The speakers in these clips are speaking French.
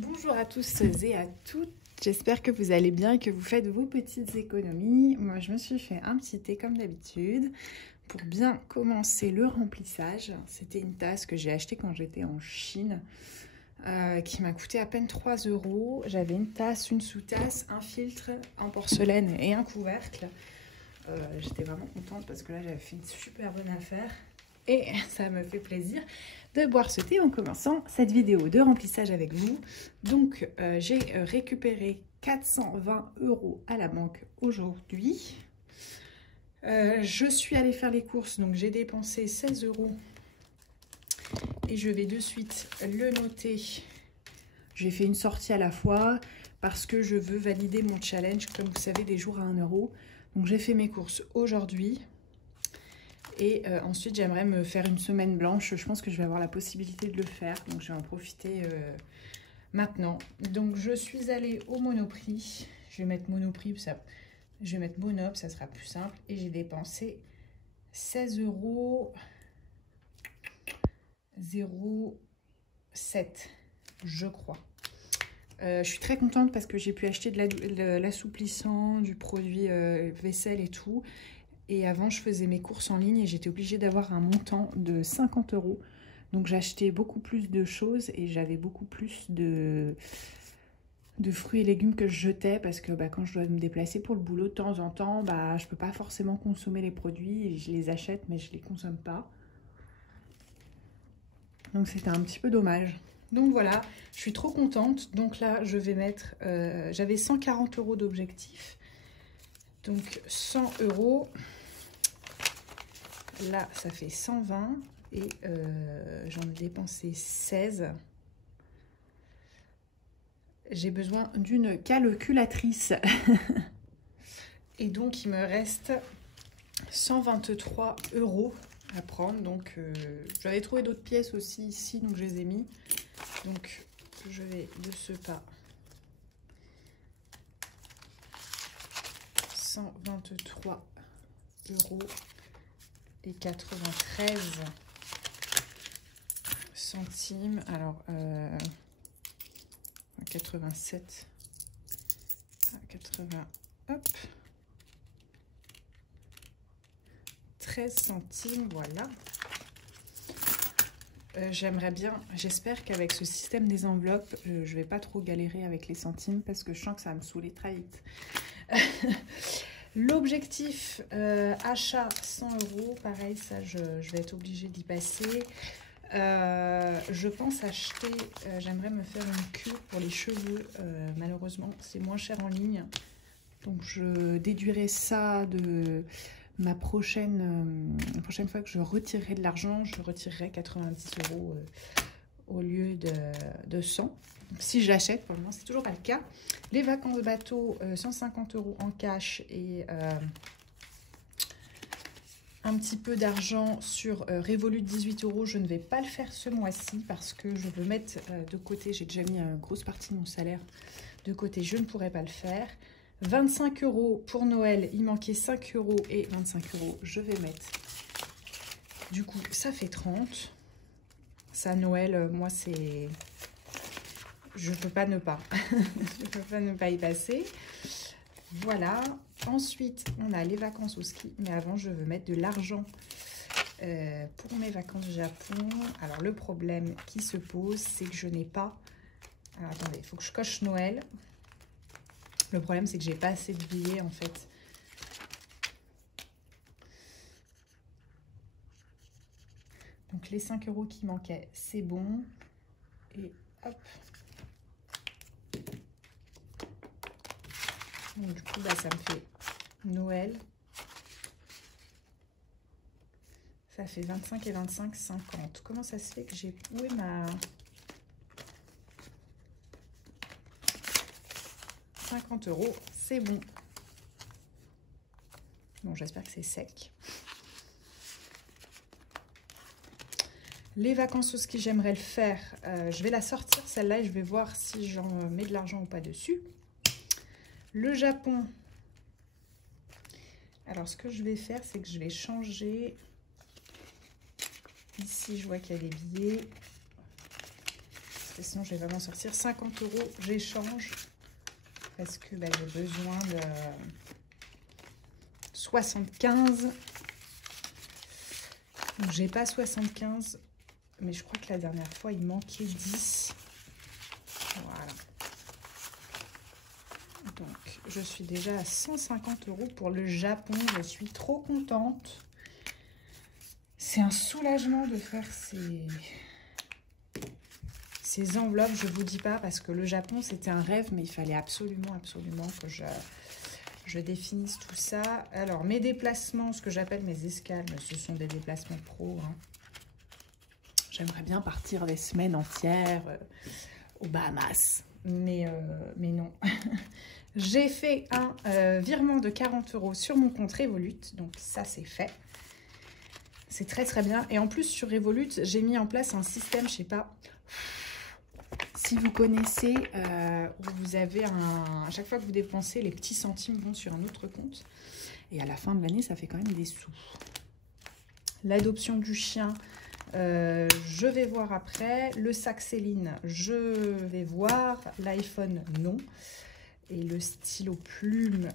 Bonjour à tous et à toutes, j'espère que vous allez bien et que vous faites vos petites économies. Moi je me suis fait un petit thé comme d'habitude pour bien commencer le remplissage. C'était une tasse que j'ai achetée quand j'étais en Chine qui m'a coûté à peine 3 €. J'avais une tasse, une sous-tasse, un filtre en porcelaine et un couvercle. J'étais vraiment contente parce que là j'avais fait une super bonne affaire. Et ça me fait plaisir de boire ce thé en commençant cette vidéo de remplissage avec vous. Donc j'ai récupéré 420 € à la banque aujourd'hui. Je suis allée faire les courses, donc j'ai dépensé 16 € et je vais de suite le noter. J'ai fait une sortie à la fois parce que je veux valider mon challenge, comme vous savez, des jours à 1 €. Donc j'ai fait mes courses aujourd'hui. Et ensuite, j'aimerais me faire une semaine blanche. Je pense que je vais avoir la possibilité de le faire. Donc, je vais en profiter maintenant. Donc, je suis allée au Monoprix. Je vais mettre Monoprix, je vais mettre Monop, ça sera plus simple. Et j'ai dépensé 16,07 €, je crois. Je suis très contente parce que j'ai pu acheter de l'assouplissant, du produit vaisselle et tout. Et avant, je faisais mes courses en ligne et j'étais obligée d'avoir un montant de 50 €. Donc, j'achetais beaucoup plus de choses et j'avais beaucoup plus de fruits et légumes que je jetais parce que quand je dois me déplacer pour le boulot de temps en temps, je ne peux pas forcément consommer les produits. Et je les achète, mais je ne les consomme pas. Donc, c'était un petit peu dommage. Donc, voilà, je suis trop contente. Donc là, je vais mettre... j'avais 140 € d'objectif. Donc, 100 €... Là, ça fait 120 et j'en ai dépensé 16. J'ai besoin d'une calculatrice. Et donc, il me reste 123 € à prendre. Donc, j'avais trouvé d'autres pièces aussi ici, donc je les ai mis. Donc, je vais de ce pas. 123 € et 93 centimes. Alors 87 80, hop, 13 centimes, voilà. J'aimerais bien, j'espère qu'avec ce système des enveloppes, je vais pas trop galérer avec les centimes parce que je sens que ça va me saouler très vite. L'objectif achat 100 €, pareil, ça je vais être obligée d'y passer. Je pense acheter, j'aimerais me faire une cure pour les cheveux. Malheureusement, c'est moins cher en ligne. Donc je déduirai ça de ma prochaine fois que je retirerai de l'argent. Je retirerai 90 € au lieu de 100. Si je l'achète, pour le moment, c'est toujours pas le cas. Les vacances de bateau, 150 € en cash et un petit peu d'argent sur Revolut, 18 €. Je ne vais pas le faire ce mois-ci parce que je veux mettre de côté. J'ai déjà mis une grosse partie de mon salaire de côté. Je ne pourrai pas le faire. 25 € pour Noël. Il manquait 5 € et 25 €. Je vais mettre. Du coup, ça fait 30. Ça, Noël, moi, c'est... Je ne peux pas ne pas. Je ne peux pas ne pas y passer. Voilà. Ensuite, on a les vacances au ski. Mais avant, je veux mettre de l'argent pour mes vacances au Japon. Alors, le problème qui se pose, c'est que je n'ai pas... Alors, attendez, il faut que je coche Noël. Le problème, c'est que j'ai pas assez de billets, en fait. Donc, les 5 € qui manquaient, c'est bon. Et hop. Donc, du coup, ça me fait Noël. Ça fait 25 et 25, 50. Comment ça se fait que j'ai... Où est ma... 50 €, c'est bon. Bon, j'espère que c'est sec. Les vacances au ski, j'aimerais le faire. Je vais la sortir, celle-là, et je vais voir si j'en mets de l'argent ou pas dessus. Le Japon. Alors, ce que je vais faire, c'est que je vais changer. Ici, je vois qu'il y a des billets. que sinon je vais vraiment sortir 50 €. J'échange parce que bah, j'ai besoin de 75. Donc j'ai pas 75, mais je crois que la dernière fois il manquait 10. Voilà. Donc je suis déjà à 150 € pour le Japon. Je suis trop contente. C'est un soulagement de faire ces enveloppes, je vous dis pas, parce que le Japon c'était un rêve, mais il fallait absolument que je définisse tout ça. Alors mes déplacements, ce que j'appelle mes escales, ce sont des déplacements pro, hein. J'aimerais bien partir des semaines entières aux Bahamas, mais non. J'ai fait un virement de 40 € sur mon compte Revolut, donc ça c'est fait. C'est très très bien. Et en plus sur Revolut, j'ai mis en place un système, je sais pas si vous connaissez, où vous avez à chaque fois que vous dépensez, les petits centimes vont sur un autre compte. Et à la fin de l'année, ça fait quand même des sous. L'adoption du chien, je vais voir après. Le sac Céline, je vais voir. L'iPhone, non. Et le stylo plume,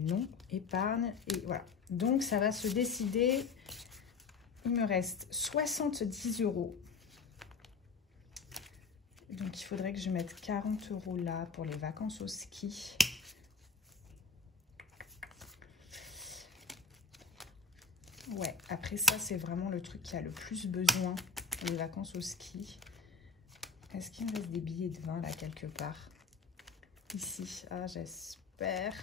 non. Épargne, et voilà. Donc, ça va se décider. Il me reste 70 €. Donc, il faudrait que je mette 40 € là pour les vacances au ski. Ouais, après ça, c'est vraiment le truc qui a le plus besoin, les vacances au ski. Est-ce qu'il me reste des billets de vin, là, quelque part? Ici. Ah, j'espère.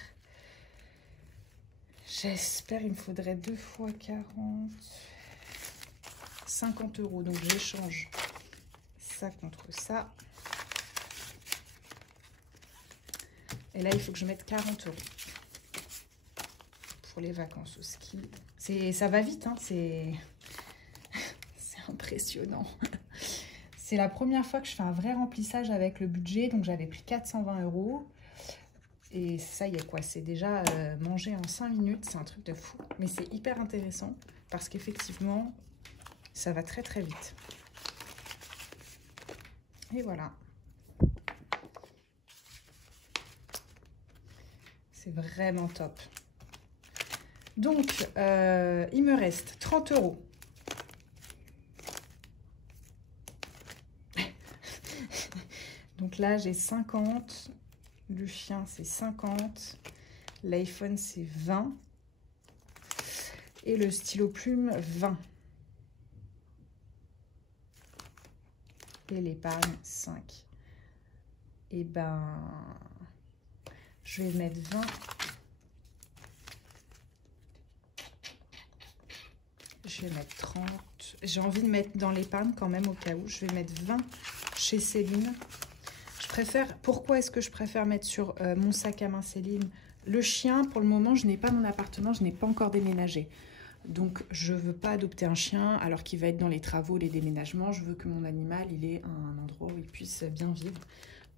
J'espère, il me faudrait 2 fois 40. 50 €. Donc, j'échange ça contre ça. Et là, il faut que je mette 40 € pour les vacances au ski. Ça va vite, hein, c'est impressionnant. C'est la première fois que je fais un vrai remplissage avec le budget. Donc, j'avais pris 420 €. Et ça y est, quoi. C'est déjà mangé en 5 minutes. C'est un truc de fou. Mais c'est hyper intéressant parce qu'effectivement, ça va très, très vite. Et voilà. C'est vraiment top. Donc, il me reste 30 €. Donc là, j'ai 50. Le chien, c'est 50. L'iPhone, c'est 20. Et le stylo plume, 20. Et l'épargne, 5. Et ben, je vais mettre 20. Je vais mettre 30. J'ai envie de mettre dans l'épargne quand même au cas où. Je vais mettre 20 chez Céline. Je préfère. Pourquoi est-ce que je préfère mettre sur mon sac à main Céline? Le chien, pour le moment, je n'ai pas mon appartement. Je n'ai pas encore déménagé. Donc, je ne veux pas adopter un chien alors qu'il va être dans les travaux, les déménagements. Je veux que mon animal, il ait un endroit où il puisse bien vivre.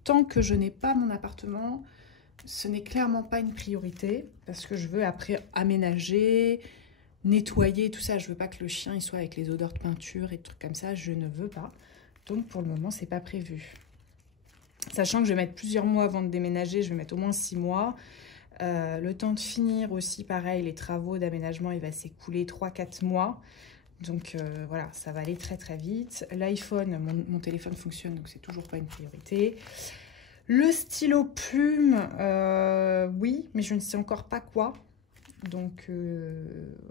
Tant que je n'ai pas mon appartement, ce n'est clairement pas une priorité parce que je veux après aménager, nettoyer, tout ça. Je veux pas que le chien il soit avec les odeurs de peinture et de trucs comme ça. Je ne veux pas. Donc, pour le moment, c'est pas prévu. Sachant que je vais mettre plusieurs mois avant de déménager. Je vais mettre au moins 6 mois. Le temps de finir aussi, pareil, les travaux d'aménagement, il va s'écouler 3-4 mois. Donc, voilà, ça va aller très, très vite. L'iPhone, mon téléphone fonctionne, donc c'est toujours pas une priorité. Le stylo plume, oui, mais je ne sais encore pas quoi. Donc,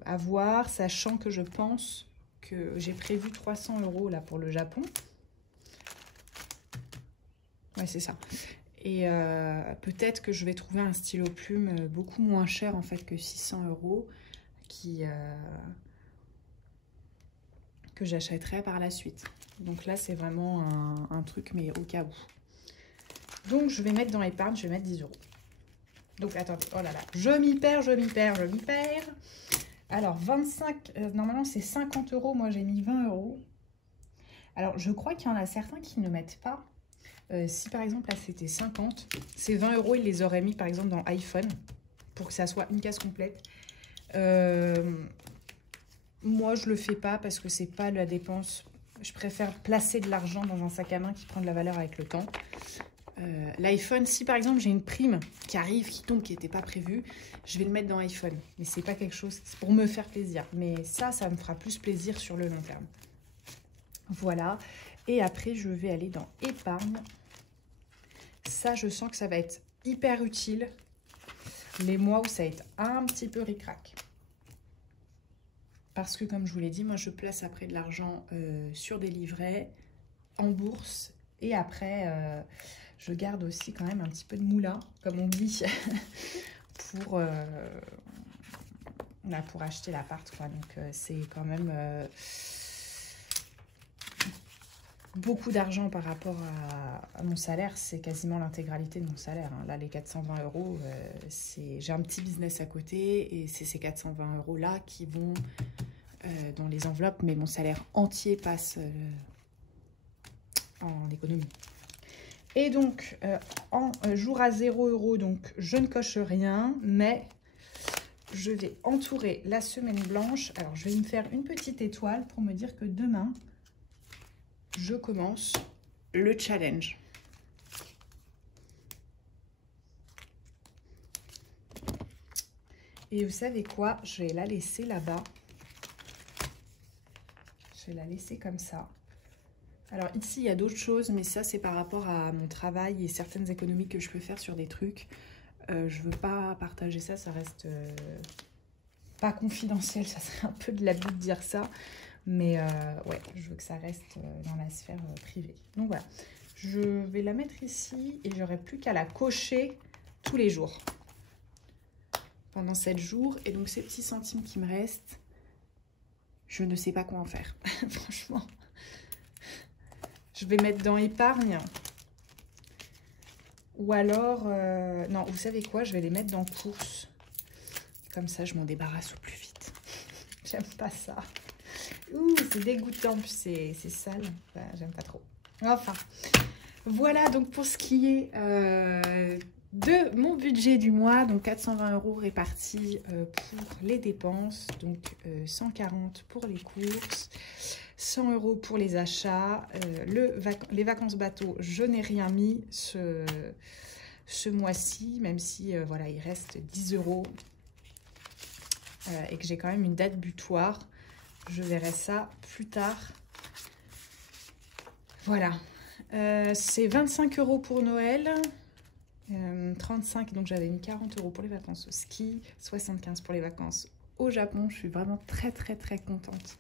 à voir, sachant que je pense que j'ai prévu 300 € là pour le Japon. Ouais, c'est ça. Et peut-être que je vais trouver un stylo plume beaucoup moins cher en fait que 600 € que j'achèterai par la suite. Donc là, c'est vraiment un truc, mais au cas où. Donc, je vais mettre dans l'épargne, je vais mettre 10 €. Donc, attendez, oh là là, je m'y perds. Alors, 25, normalement, c'est 50 €. Moi, j'ai mis 20 €. Alors, je crois qu'il y en a certains qui ne mettent pas. Si, par exemple, là, c'était 50, ces 20 €, ils les auraient mis, par exemple, dans iPhone pour que ça soit une case complète. Moi, je le fais pas parce que c'est pas la dépense Je préfère placer de l'argent dans un sac à main qui prend de la valeur avec le temps. L'iPhone, si par exemple j'ai une prime qui arrive, qui tombe, qui n'était pas prévue, je vais le mettre dans l'iPhone. Mais c'est pas quelque chose, c'est pour me faire plaisir. Mais ça me fera plus plaisir sur le long terme. Voilà. Et après, je vais aller dans épargne. Ça, je sens que ça va être hyper utile les mois où ça va être un petit peu ric-rac. Parce que comme je vous l'ai dit, moi je place après de l'argent sur des livrets, en bourse. Et après, je garde aussi quand même un petit peu de moulin, comme on dit, pour acheter l'appart, quoi. Donc c'est quand même beaucoup d'argent par rapport à mon salaire. C'est quasiment l'intégralité de mon salaire, hein. Là, les 420 €, j'ai un petit business à côté et c'est ces 420 € là qui vont dans les enveloppes, mais mon salaire entier passe en économie. Et donc, en jour à 0 €, donc je ne coche rien, mais je vais entourer la semaine blanche. Alors, je vais me faire une petite étoile pour me dire que demain, je commence le challenge. Et vous savez quoi? Je vais la laisser là-bas. Je vais la laisser comme ça. Alors ici, il y a d'autres choses, mais ça, c'est par rapport à mon travail et certaines économies que je peux faire sur des trucs. Je ne veux pas partager ça, ça reste pas confidentiel. Ça serait un peu de l'abus de dire ça. Mais ouais, je veux que ça reste dans la sphère privée. Donc voilà, je vais la mettre ici et j'aurai plus qu'à la cocher tous les jours. Pendant 7 jours. Et donc ces petits centimes qui me restent, je ne sais pas quoi en faire. Franchement. Je vais mettre dans épargne. Ou alors, non, vous savez quoi? Je vais les mettre dans course. Comme ça, je m'en débarrasse au plus vite. J'aime pas ça. Ouh, c'est dégoûtant, puis c'est sale. Enfin, j'aime pas trop. Enfin, voilà donc pour ce qui est de mon budget du mois. Donc 420 € répartis pour les dépenses. Donc 140 pour les courses. 100 € pour les achats. Les vacances bateau, je n'ai rien mis ce mois-ci, même si voilà, il reste 10 € et que j'ai quand même une date butoir. Je verrai ça plus tard. Voilà. C'est 25 € pour Noël. 35, donc j'avais mis 40 € pour les vacances au ski. 75 pour les vacances au Japon. Je suis vraiment très contente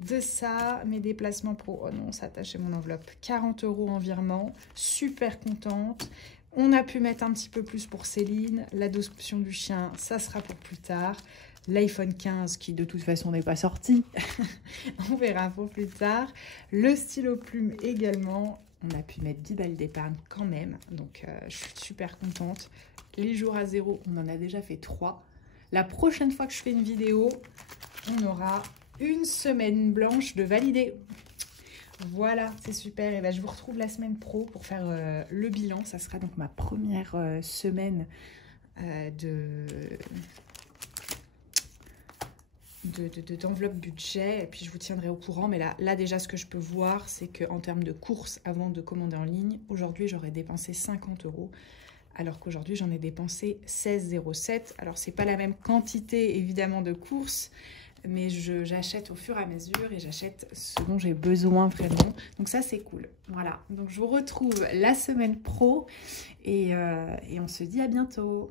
de ça. Mes déplacements pro. Oh non, ça a taché mon enveloppe. 40 € en virement. Super contente. On a pu mettre un petit peu plus pour Céline. L'adoption du chien, ça sera pour plus tard. L'iPhone 15 qui de toute façon n'est pas sorti. On verra pour plus tard. Le stylo plume également. On a pu mettre 10 balles d'épargne quand même. Donc je suis super contente. Les jours à 0, on en a déjà fait 3. La prochaine fois que je fais une vidéo, on aura une semaine blanche de validé. Voilà, c'est super. Et ben, je vous retrouve la semaine pro pour faire le bilan. Ça sera donc ma première semaine d'enveloppe budget, et puis je vous tiendrai au courant. Mais là déjà, ce que je peux voir, c'est qu'en termes de courses, avant de commander en ligne, aujourd'hui j'aurais dépensé 50 €, alors qu'aujourd'hui j'en ai dépensé 16,07 €. Alors c'est pas la même quantité évidemment de courses, mais j'achète au fur et à mesure et j'achète ce dont j'ai besoin vraiment. Donc ça, c'est cool. Voilà, donc je vous retrouve la semaine pro et on se dit à bientôt.